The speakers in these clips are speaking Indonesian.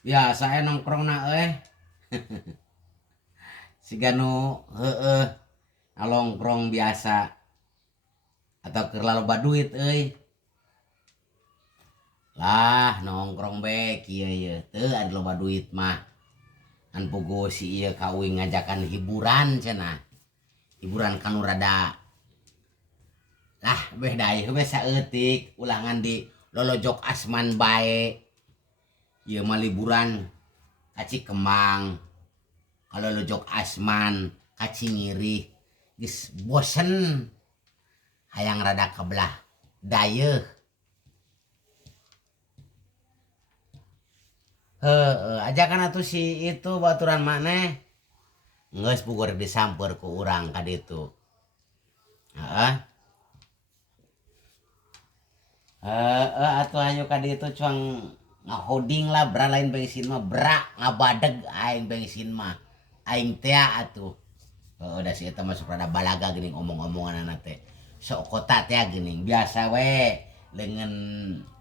Biasa nongkrong na siga nu nongkrong biasa atau keur loba duit lah nongkrong be kieu ye teu ada loba duit mah an puguh si ieu kawin ngajakan hiburan cenah hiburan kanu rada lah beh dai beh saeutik ulangan di lolojok asman bae ieu mah liburan ka Cikembang kalau lojok asman ka Cingirih geus bosen hayang rada kabelah dayeuh ajakan atuh si itu baturan maneh geus pugur disamper ku urang ka ditu heeh atuh hayu ka ditu cuang ngahoding lah bra lain bensin mah bra ngabadeg aing bensin mah aing teh atuh udah si eta masuk rada balaga geuning omong-omongan teh sok kota teh geuning biasa we leungeun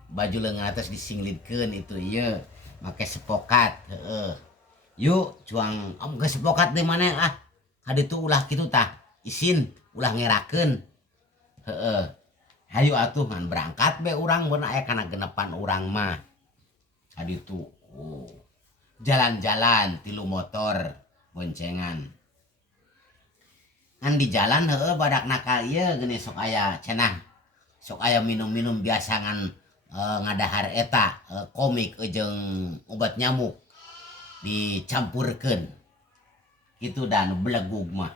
baju leungeun atas disinglitkeun itu ieu make sepokat yuk cuang geus sepokat di mana ah haditu ulah kitu tah isin ulah ngerakeun hayu atuh ngan berangkat be urang beun aya kana genepan urang mah haditu jalan-jalan tilu motor boncengan kan di jalan badak nakal ieu geuning sok aya cenah sok aya minum-minum biasa ngan ngadahar eta komik jeung obat nyamuk dicampurkeun kitu dan belegug mah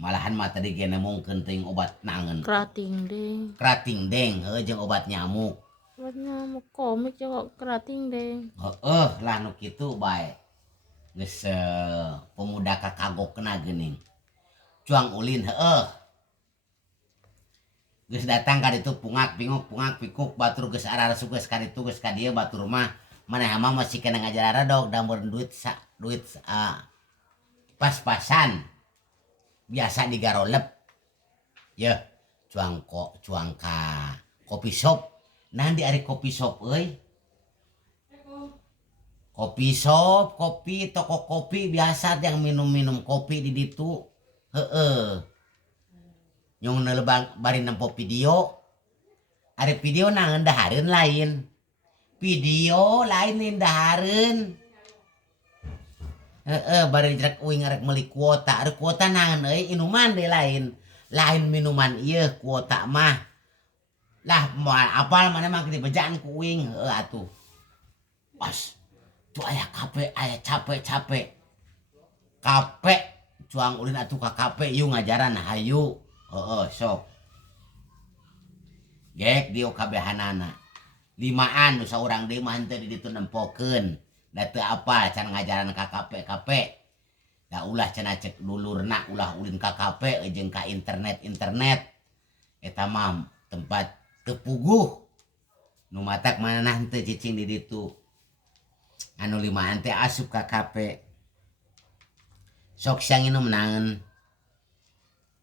malahan mah tadi ge nemongkeun teuing obat nangeun krating deng jeung obat nyamuk komik juga kerating deh lah nu kitu bae geus pemuda kakagokna geuning cuang ulin geus datang ka ditu pungak pikuk batur geus ararasuk geus ka ditu geus ka dieu batur mah maneh mah masih kena ngajar aradog damun duit pas-pasan biasa digarolep yeuh cuang ka kopi shop nah di ari kopi shop kopi shop kopi toko kopi biasa yang minum kopi di ditu nyong nelebang bari nempo video ari video na ngendahareun lain video lain ngendahareun bari rek uing rek meuli kuota ari kuota nangan inuman deui lain minuman ieu kuota mah lah moal apal mana mah dibejaan ku uing atuh pas tuh aya kape aya capek cuang ulin atuh ka kape yuk ngajaran hayu sok gek dieu kabehanana limaan nu saurang deui mah henteu di ditu nempokeun da teu apa can ngajaran ka kape da ulah cenah cek dulurna ulah ulin ka kape jeung ka internet eta mah tempat teu puguh nu matak manah henteu cicing di ditu anu limaan teh asup ka kape sok sia nginum nangeun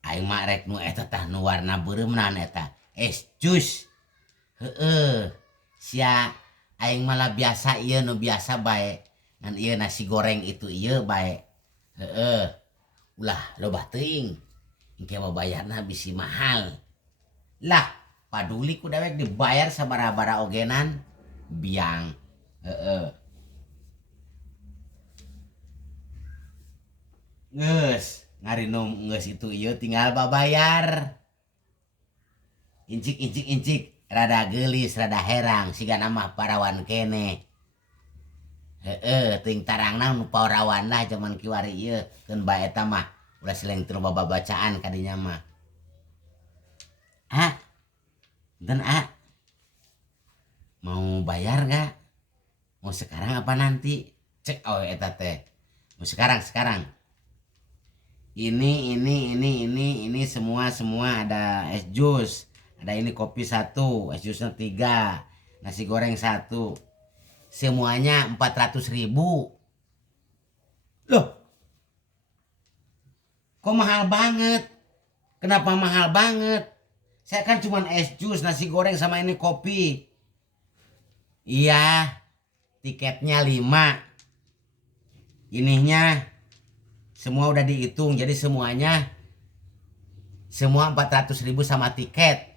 aing mah rek nu eta tah nu warna beureum naon eta es jus sia aing malah biasa ieu nu biasa bae ngan ieu nasi goreng itu ieu bae ulah lobah teuing engke mah bayarna bisi mahal lah paduli ku dewek dibayar sabara-bara ogenan biang geus ngarinum geus itu ieu tinggal babayar incik rada geulis rada herang siga nama parawan kene teuing tarangna nu parawan lah zaman kiwari ieu keun bae eta mah ulah sileng teu loba babacaan kadinya mah dan mau bayar gak mau sekarang apa nanti cek eta teh mau sekarang ini semua ada es jus ada ini kopi 1 es jusnya 3 nasi goreng 1 semuanya 400.000 loh kok mahal banget kenapa mahal banget saya kan cuma es jus nasi goreng sama ini kopi Iya, tiketnya 5. Ininya semua udah dihitung, jadi semuanya semua 400.000 sama tiket.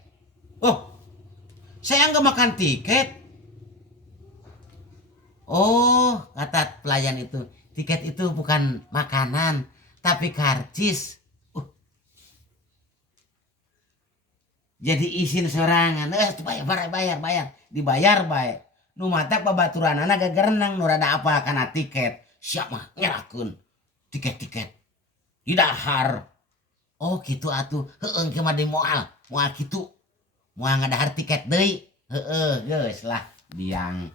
Oh, saya nggak makan tiket. Oh, kata pelayan itu, tiket itu bukan makanan, tapi karcis. Jadi izin sorangan. Bayar. Dibayar baik. Nu mata babaturanana gagerenang nu rada apa kana tiket. Siap mah nyerahkeun tiket-tiket. Di dahar. Oh gitu atuh. Heueuh engke mah moal kitu. Moal ngadahar tiket deui. Heueuh geus lah biang.